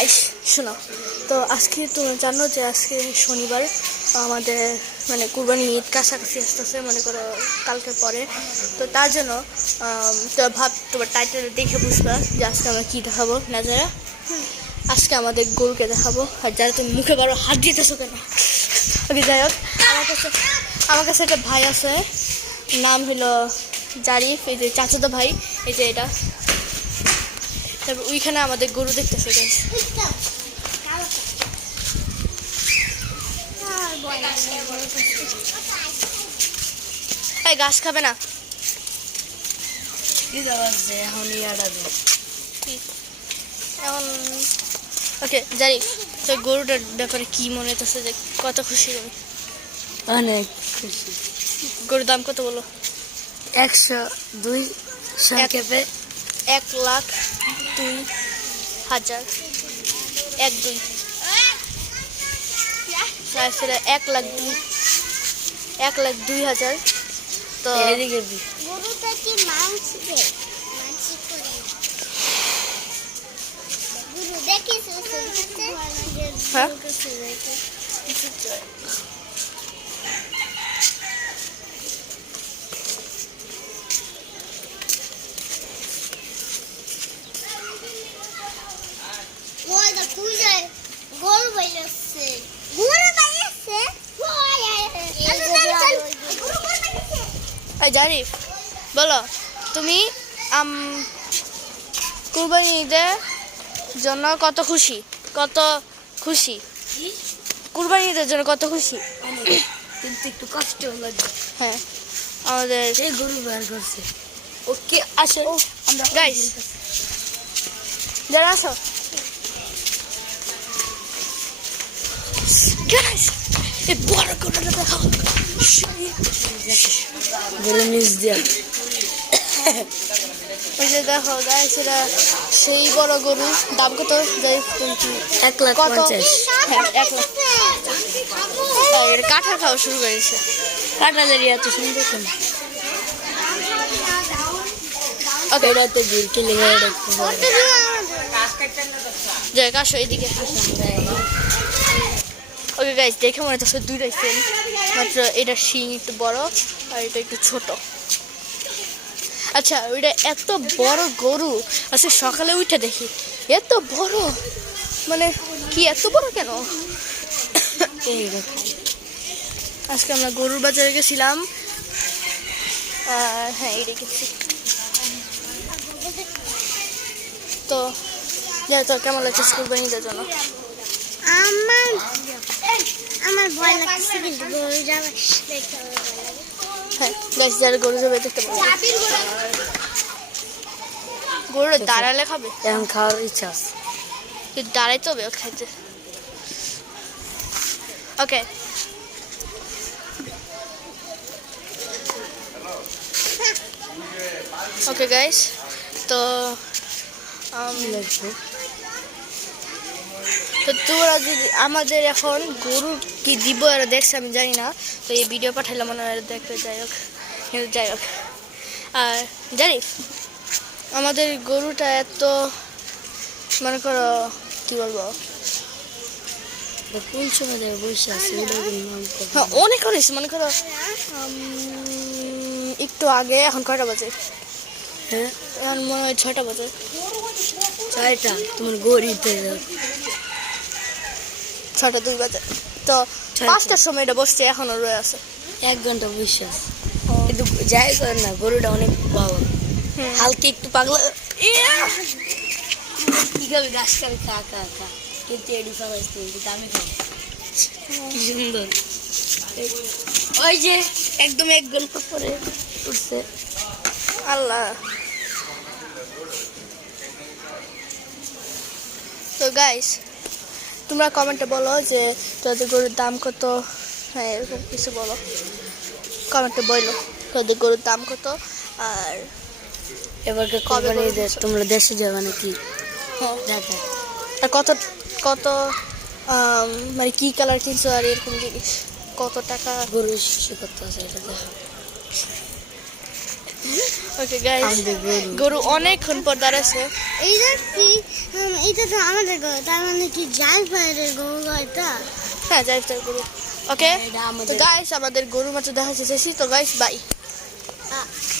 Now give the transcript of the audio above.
Guys শোনো, তো আজকে তোমরা জানো যে আজকে শনিবার, আমাদের মানে কুরবানি ঈদ কাছাকাছি আসতেছে, মনে করো কালকে পরে। তো তার জন্য তো তোমার টাইটেল দেখে বুঝবা যে আজকে আমরা কী দেখাবো। না যারা আজকে আমাদের গরুকে দেখাবো। আর যারা তুমি মুখে বড় হাত দিতেছো কেন? ওকে, যাই হোক, আমার কাছে একটা ভাই আছে, নাম হলো জারিফ। এই যে চাচাতো ভাই, এই যে এটা। তারপর ওইখানে আমাদের গরু দেখতেছে গাইস। এই ঘাস খাবে না এখন। ওকে জারিফ, তো গরুটার ব্যাপারে কি মনে হইতেছে, যে কত খুশি হবে? অনেক খুশি। গরুর দাম কত বলো? 102 সংক্ষেপে 1,02,000। 1,02,000 1,02,000। তো গরুটা কি মাংস দেয়? মাংস করে গরু দেখিস হ্যাঁ, ওইটা তুই যায় গরু বাইছে। গরু বাইছে এই জারিফ বলো, তুমি কুরবানি ঈদের জন্য কত খুশি? কত খুশি কুরবানি ঈদের জন্য? কত খুশি? কিন্তু একটু কষ্ট লাগে। হ্যাঁ, আমাদের এই গরু বের করছে। ওকে আসো আমরা গাইস, যারা আসো গাইস, এই বড় গরুটা দেখাও। গরু নিচ দিয়া ওই যে দেখো গাইস, এটা সেই বড় গরু। দাম কত যাই? 1,50,000। হ্যাঁ, 1,00,000। এটা কাঁঠাল খাওয়া শুরু করেছে। কাঁঠালের এত সুন্দর কেন? ওকে, এটাতে ভিড় খেলে দেখতে হবে। যাই আসো এদিকে। ওকে গাইস, দেখে মনে হচ্ছে দুইটাই সেম, মাত্র এটা শিং একটু বড় আর এটা একটু ছোট। আচ্ছা, ওইটা এত বড় গরু আচ্ছা, সকালে উঠে দেখি এত বড়, মানে কি এত বড় কেন? আজকে আমরা গরুর বাজারে গেছিলাম। হ্যাঁ, এই রেখেছি। তো যাই, তো কেমন লাগছে কুরবানিদের জন্য? আমার ভয় লাগছে, কিন্তু গরু যাবে দেখতে হবে। হ্যাঁ গাইস, যারা গরু যাবে দেখতে পাবে। গরুটা দাঁড়ালে খাবে, এখন খাওয়ার ইচ্ছা আছে। কিন্তু দাঁড়াইতে হবে ও খাইতে। ওকে, ওকে গাইস, তো তো তোরা যদি আমাদের এখন গরু কি দিব এরা দেখছে আমি জানি না, তো এই ভিডিও পাঠাইলাম মনে হয় দেখবে। যাই হোক, কিন্তু যাই হোক, আর জানিস আমাদের গরুটা এত মনে করো কি বলবো, কোন সময় যাবে বসে আছে? হ্যাঁ অনেক হয়েছে, মনে করো একটু আগে। এখন কয়টা বাজে? হ্যাঁ, এখন মনে হয় 6টা বাজে। 6টা? তোমার গড়িতে 6টা 2 বাজে। তো 5টার সময় এটা বসছে, এখনো রয়ে আছে। 1 ঘন্টা বসে আছে। কিন্তু যাই কর না, গরুটা অনেক বাবা, হালকা একটু পাগলা। কি খাবে? ঘাস খাবে, খা খা খা। কিন্তু এডি ফালাইস তুই, কিন্তু আমি খাবো। কি সুন্দর! ওই যে একদম 1 ঘন্টা পরে উঠছে। আল্লাহ। তো গাইস, তোমরা কমেন্টে বলো যে তোদের গরুর দাম কত। হ্যাঁ, এরকম কিছু বলো, কমেন্টে বলো তোদের গরুর দাম কত। আর এবারকে কবে কবে গরু? তোমরা দেশে যাবে নাকি? হ্যাঁ, ঢাকা। আর কত কত মানে কি কালার কিনছো আর এরকম জিনিস, কত টাকা? গরু শিশু কত আছে এটা দেখো। ওকে গাইস, আমাদের গরু। গরু অনেকক্ষণ পর দাঁড়াচ্ছে। এইটা কি এটা তো আমাদের গরু, তার মানে কি জাল ফায়ারের গরু এটা? হ্যাঁ যাই তার গরু। ওকে এটা তো আমাদের গাইস, আমাদের গরু মাত্র দেখা শেষেছি। তো গাইস বাই। আ-